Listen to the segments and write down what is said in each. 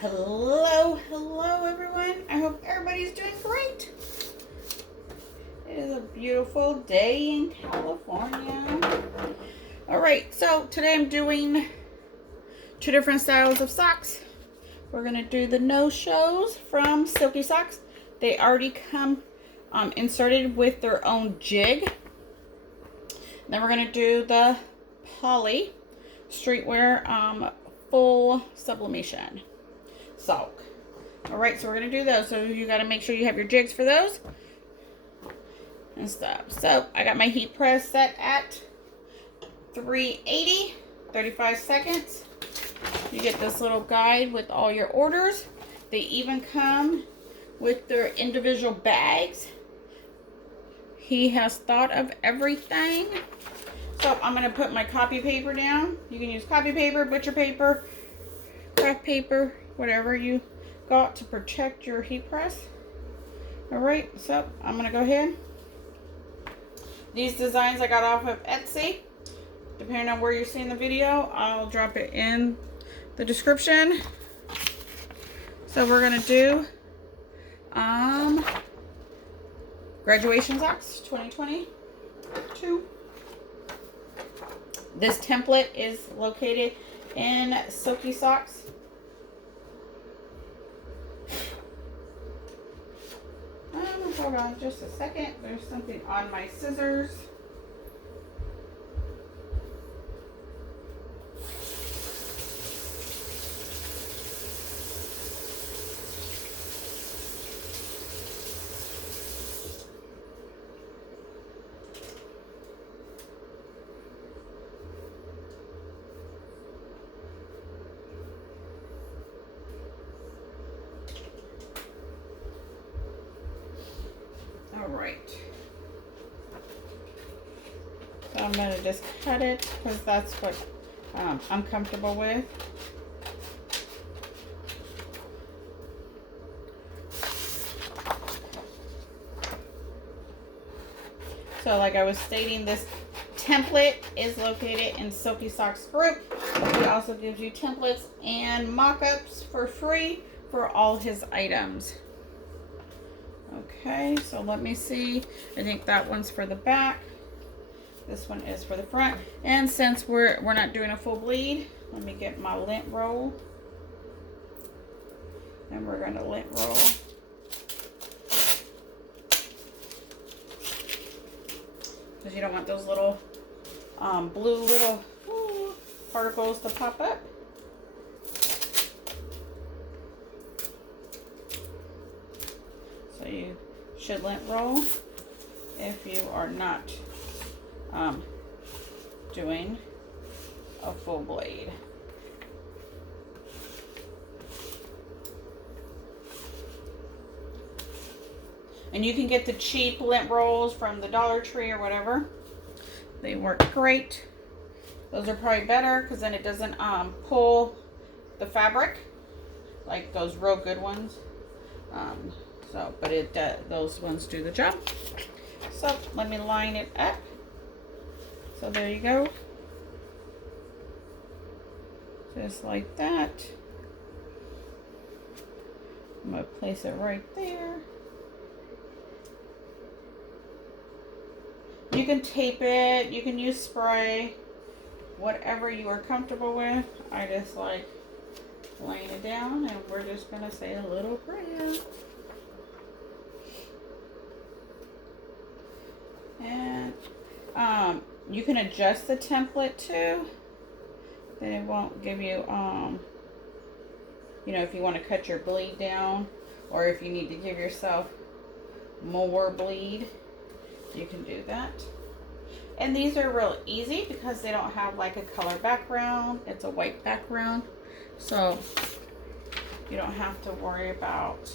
Hello everyone. I hope everybody's doing great. It is a beautiful day in California. Alright, so today I'm doing two different styles of socks. We're going to do the no-shows from Silky Socks. They already come inserted with their own jig. Then we're going to do the poly streetwear full sublimation sock. Alright, so we're going to do those. So you got to make sure you have your jigs for those and stuff. So I got my heat press set at 380, 35 seconds. You get this little guide with all your orders. They even come with their individual bags. He has thought of everything. So I'm going to put my copy paper down. You can use copy paper, butcher paper, craft paper, whatever you got to protect your heat press. Alright, so I'm going to go ahead. These designs I got off of Etsy. Depending on where you're seeing the video, I'll drop it in the description. So we're going to do graduation socks 2022. This template is located in Silky Socks. Hold on just a second. There's something on my scissors. Alright, so I'm going to just cut it because that's what I'm comfortable with. So like I was stating, this template is located in Silky Socks group. He also gives you templates and mock-ups for free for all his items. Okay, so let me see. I think that one's for the back. This one is for the front. And since we're not doing a full bleed, let me get my lint roll. And we're going to lint roll. Because you don't want those little blue little particles to pop up. So you should lint roll if you are not doing a full blade. And you can get the cheap lint rolls from the Dollar Tree or whatever. They work great. Those are probably better because then it doesn't pull the fabric like those real good ones. But those ones do the job. So let me line it up. So there you go. Just like that. I'm going to place it right there. You can tape it. You can use spray. Whatever you are comfortable with. I just like laying it down, and we're just going to say a little prayer. And you can adjust the template too. Then it won't give you, you know, if you want to cut your bleed down or if you need to give yourself more bleed, you can do that. And these are real easy because they don't have like a color background. It's a white background. So you don't have to worry about,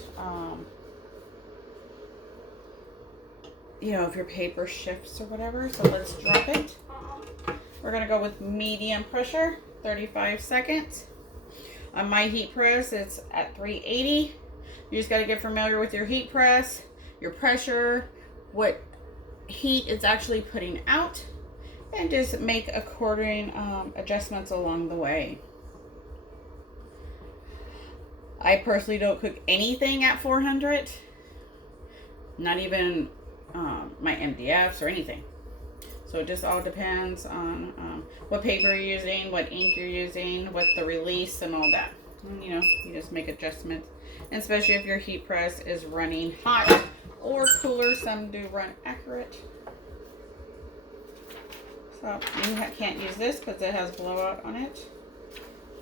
you know, if your paper shifts or whatever. So let's drop it. We're going to go with medium pressure, 35 seconds. On my heat press, it's at 380. You just got to get familiar with your heat press, your pressure, what heat it's actually putting out, and just make according adjustments along the way. I personally don't cook anything at 400. Not even my MDFs or anything. So it just all depends on what paper you're using, what ink you're using, what the release and all that. And, you know, you just make adjustments. And especially if your heat press is running hot or cooler. Some do run accurate. So you can't use this because it has blowout on it.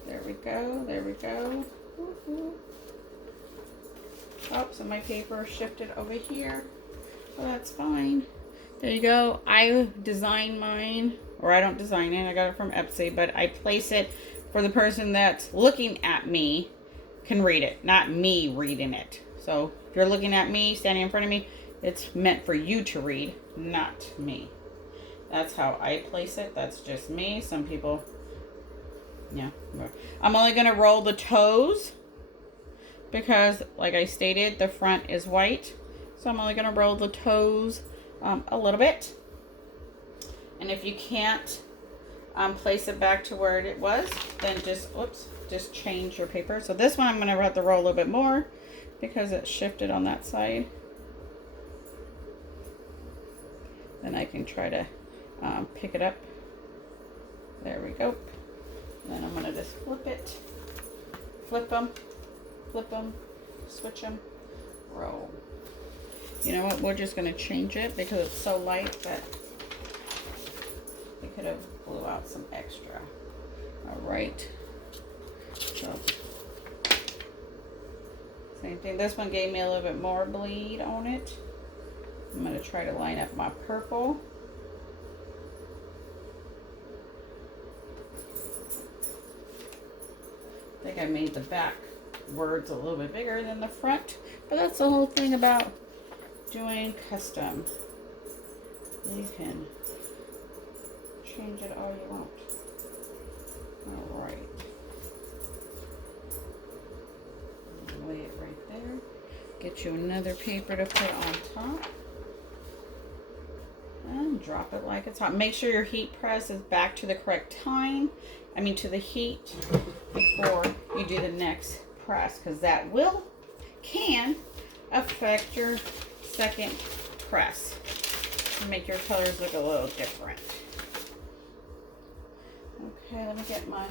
There we go. There we go. Woo-hoo. Oh, so my paper shifted over here. Well, that's fine. There you go. I designed mine, or I don't design it. I got it from Etsy, but I place it for the person that's looking at me can read it, not me reading it. So if you're looking at me, standing in front of me, it's meant for you to read, not me. That's how I place it. That's just me. Some people, yeah. I'm only going to roll the toes because, like I stated, the front is white. So I'm only going to roll the toes a little bit. And if you can't place it back to where it was, then just change your paper. So this one I'm going to have to roll a little bit more because it shifted on that side. Then I can try to pick it up. There we go. Then I'm going to just flip it. Flip them, switch them, roll. You know what? We're just going to change it because it's so light that it could have blew out some extra. All right. So, same thing. This one gave me a little bit more bleed on it. I'm going to try to line up my purple. I think I made the back words a little bit bigger than the front, but that's the whole thing about doing custom. You can change it all you want. All right. Lay it right there. Get you another paper to put on top. And drop it like it's hot. Make sure your heat press is back to the correct time. I mean to the heat before you do the next press, because that can affect your second press and make your colors look a little different. Okay, let me get my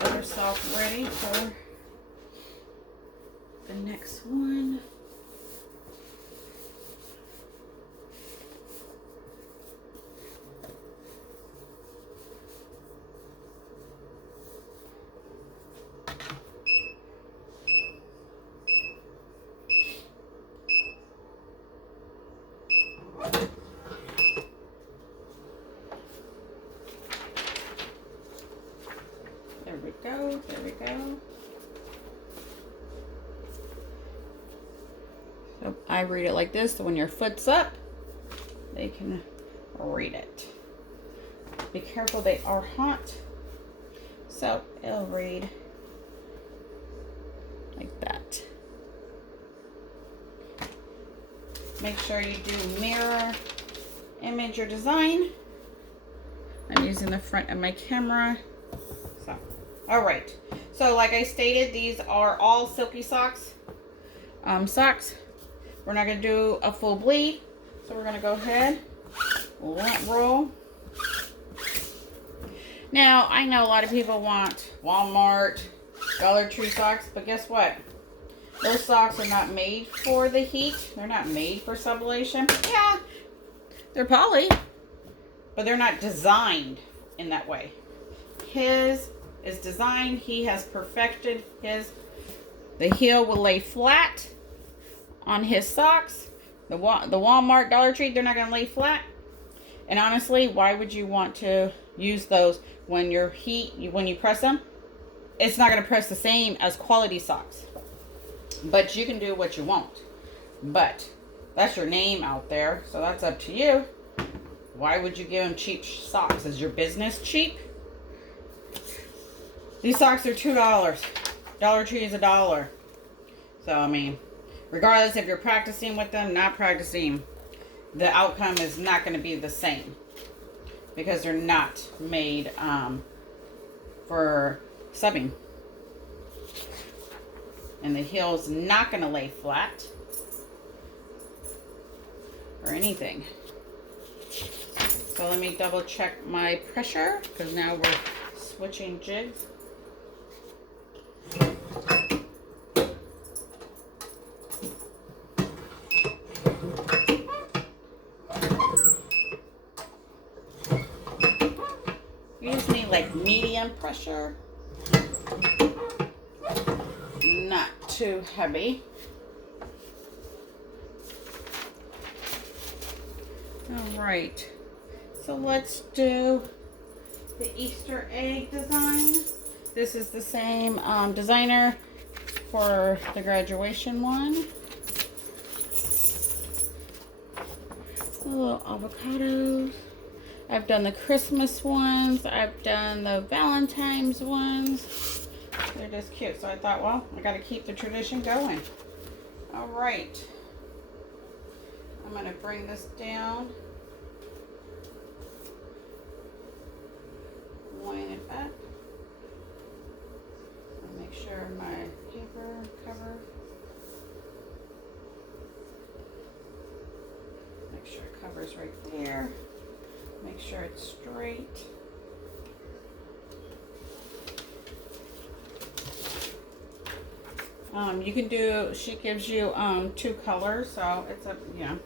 other sock ready for the next one. There we go, there we go. So I read it like this, so when your foot's up, they can read it. Be careful, they are hot. So it'll read like that. Make sure you do mirror image your design. I'm using the front of my camera. So, all right. So like I stated, these are all Silky socks. We're not going to do a full bleed. So we're going to go ahead, let roll. Now, I know a lot of people want Walmart, Dollar Tree socks, but guess what? Those socks are not made for the heat. They're not made for sublation. Yeah, they're poly, but they're not designed in that way. His is designed. He has perfected his. The heel will lay flat on his socks. The Walmart, Dollar Tree, they're not going to lay flat. And honestly, why would you want to use those when when you press them? It's not going to press the same as quality socks. But you can do what you want. But that's your name out there, so that's up to you. Why would you give them cheap socks? Is your business cheap? These socks are $2. Dollar Tree is $1. So, I mean, regardless if you're practicing with them, not practicing, the outcome is not going to be the same. Because they're not made for subbing. And the heel's not going to lay flat or anything. So let me double check my pressure, because now we're switching jigs. You just need like medium pressure. Not too heavy. All right, so let's do the Easter egg design. This is the same designer for the graduation one. Little avocados. I've done the Christmas ones. I've done the Valentine's ones. They're just cute. So I thought, well, I got to keep the tradition going. All right. I'm going to bring this down. Line it up. And make sure my paper cover. Make sure it covers right there. Make sure it's straight. You can do, she gives you 2 colors, so it's up, you know,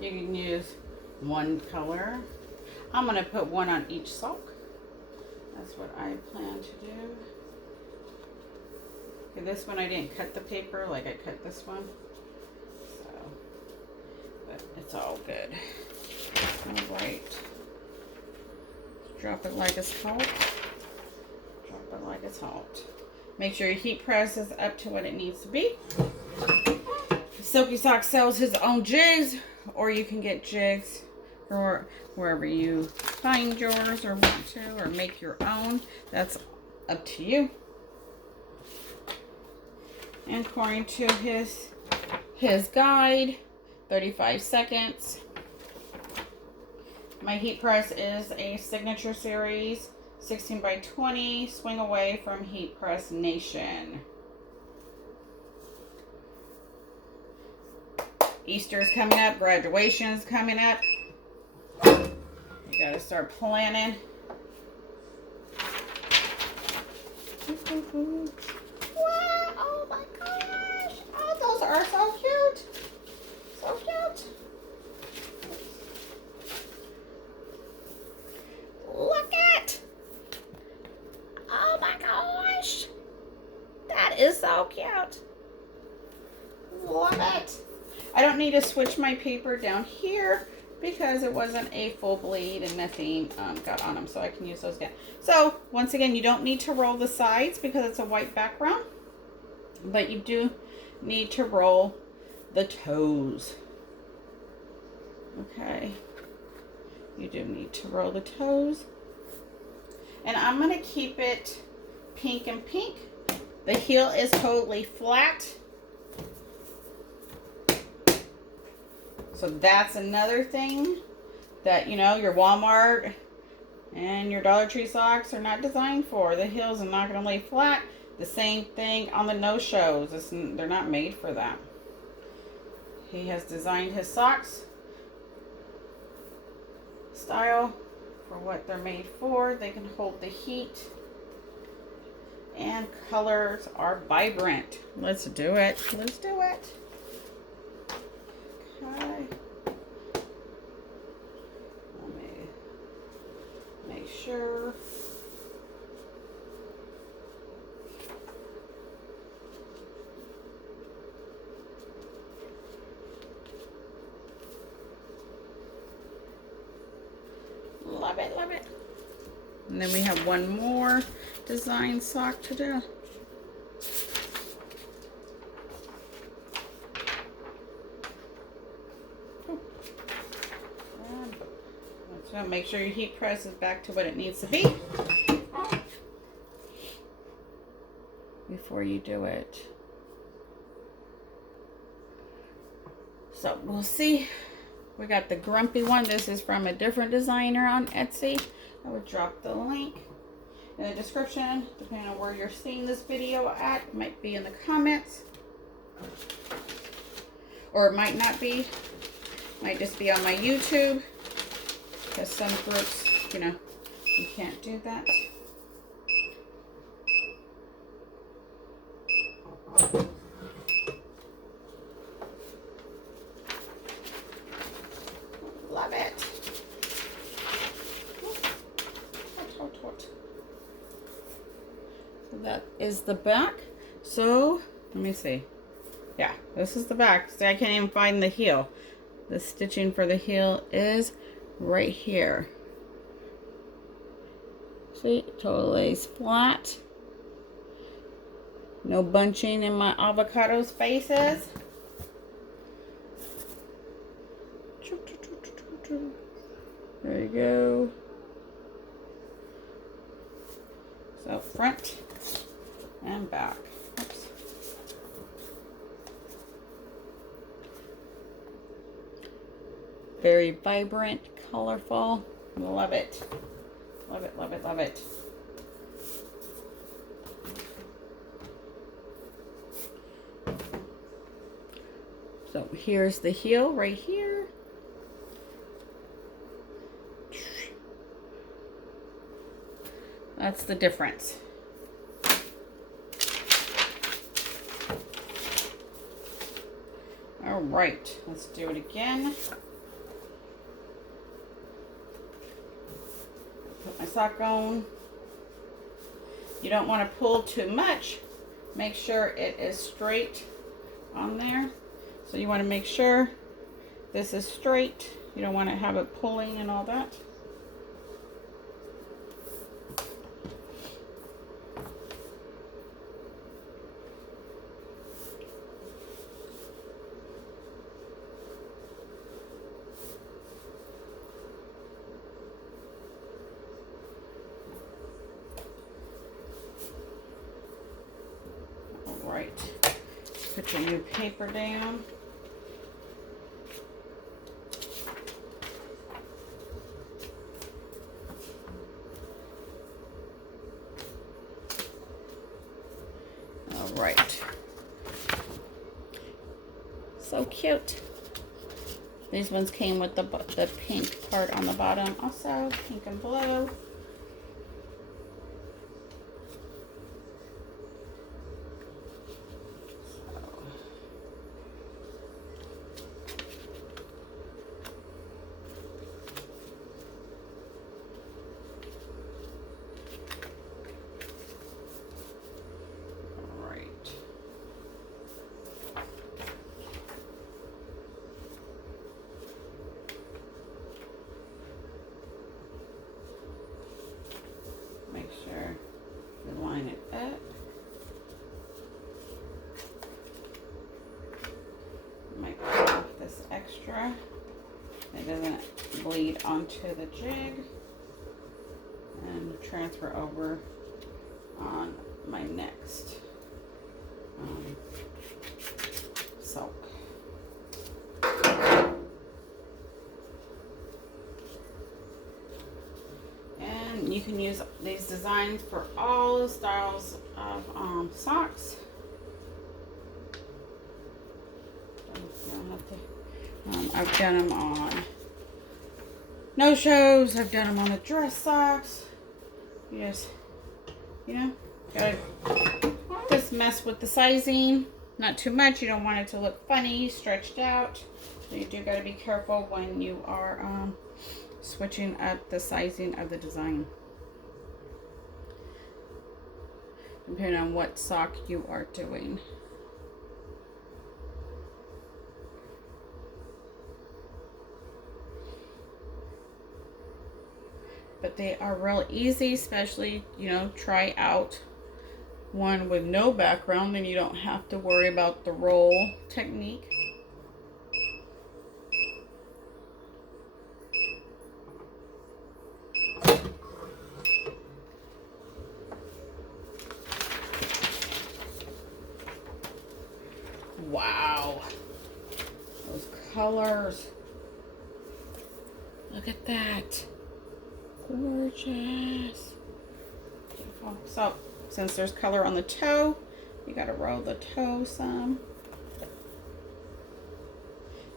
you can use one color. I'm going to put one on each sock. That's what I plan to do. Okay, this one I didn't cut the paper like I cut this one. So, but it's all good. All right. Drop it like it's hot. Drop it like it's hot. Make sure your heat press is up to what it needs to be. Silky Sock sells his own jigs, or you can get jigs or wherever you find yours or want to, or make your own. That's up to you. And according to his guide, 35 seconds. My heat press is a Signature Series 16 by 20, swing away from Heat Press Nation. Easter's coming up, graduation's coming up. You gotta start planning. Wow, oh my gosh. Oh, those are so cute. So cute. Look at. Oh my gosh. That is so cute. Love it. I don't need to switch my paper down here because it wasn't a full bleed and nothing got on them, so I can use those again. So once again, you don't need to roll the sides because it's a white background, but you do need to roll the toes. Okay, you do need to roll the toes. And I'm going to keep it pink and pink. The heel is totally flat. So that's another thing that, you know, your Walmart and your Dollar Tree socks are not designed for. The heels are not going to lay flat. The same thing on the no-shows. They're not made for that. He has designed his socks style for what they're made for. They can hold the heat. And colors are vibrant. Let's do it. Let's do it. Okay. Let me make sure. Love it, love it. And then we have one more design sock to do. So make sure your heat press is back to what it needs to be before you do it. So we'll see. We got the grumpy one. This is from a different designer on Etsy. I would drop the link in the description, depending on where you're seeing this video at. It might be in the comments. Or it might not be. Might just be on my YouTube. Because some groups, you know, you can't do that. Love it. So that is the back. So, let me see. Yeah, this is the back. See, I can't even find the heel. The stitching for the heel is right here. See, it totally lays flat. No bunching in my avocado spaces. There you go. So front and back. Oops. Very vibrant, colorful. Love it. Love it, love it, love it. So here's the heel right here. That's the difference. All right, let's do it again. Put my sock on. You don't want to pull too much. Make sure it is straight on there. So you want to make sure this is straight. You don't want to have it pulling and all that. All right. Put your new paper down. All right. So cute. These ones came with the pink part on the bottom, also pink and blue. Make sure you line it up. Might cut off this extra. It doesn't bleed onto the jig. And transfer over on my next silk. You can use these designs for all the styles of socks. I've done them on no-shows. I've done them on the dress socks. You just, you know, gotta just mess with the sizing. Not too much. You don't want it to look funny, stretched out. So you do gotta be careful when you are switching up the sizing of the design, depending on what sock you are doing. But they are real easy, especially, you know, try out one with no background and you don't have to worry about the roll technique. Wow, those colors, look at that, gorgeous. Beautiful. So since there's color on the toe, you got to roll the toe some.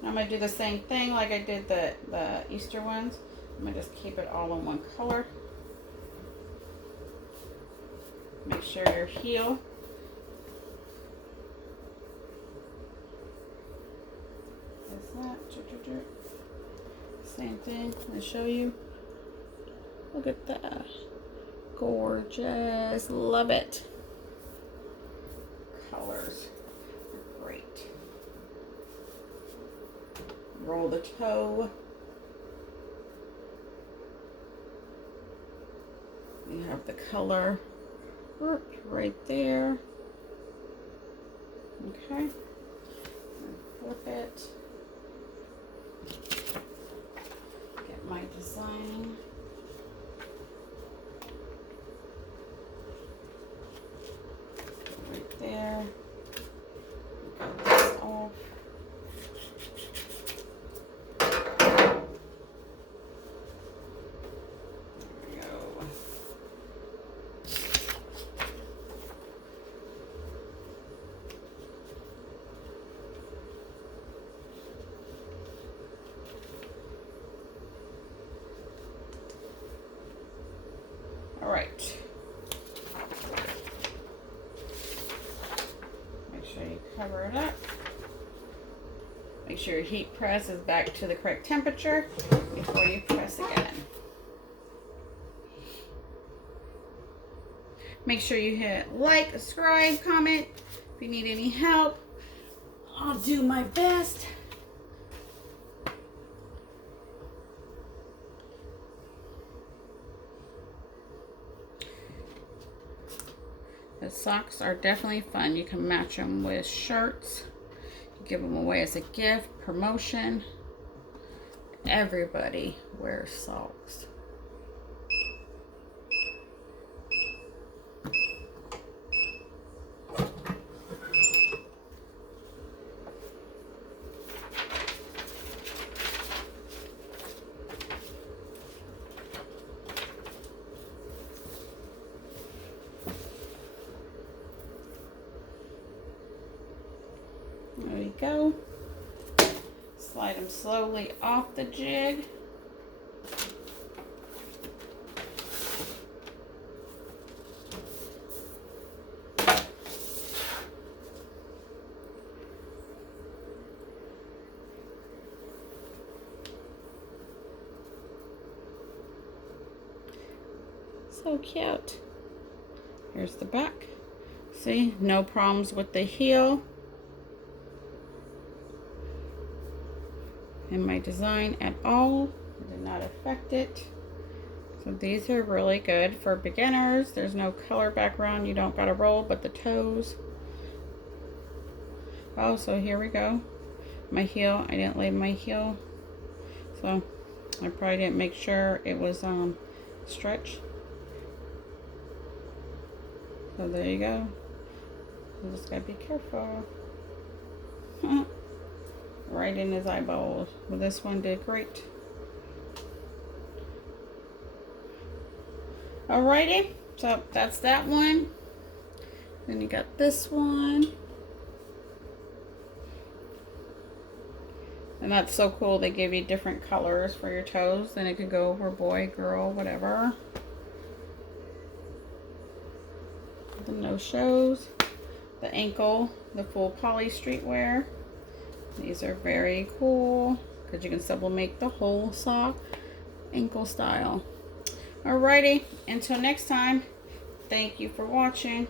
I'm going to do the same thing like I did the Easter ones. I'm going to just keep it all in one color. Make sure your heel is that. Same thing. I'm going to show you. Look at that. Gorgeous. Love it. Colors are great. Roll the toe. You have the color right there. Okay. Flip it. Get my design. Right there. Cut this off. All right. Make sure you cover it up. Make sure your heat press is back to the correct temperature before you press again. Make sure you hit like, subscribe, comment. If you need any help, I'll do my best. The socks are definitely fun. You can match them with shirts. Give them away as a gift, promotion. Everybody wears socks. There you go. Slide them slowly off the jig. So cute. Here's the back. See, no problems with the heel. In my design at all. It did not affect it. So these are really good for beginners. There's no color background. You don't gotta roll but the toes. Oh, so here we go. My heel, I didn't lay my heel. So I probably didn't make sure it was stretched. So there you go. You just gotta be careful. Right in his eyeballs. Well, this one did great. Alrighty, so that's that one. Then you got this one. And that's so cool. They give you different colors for your toes. Then it could go over boy, girl, whatever. The no-shows. The ankle, the full poly streetwear. These are very cool because you can sublimate the whole sock, ankle style. Alrighty, until next time, thank you for watching.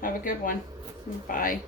Have a good one. Bye.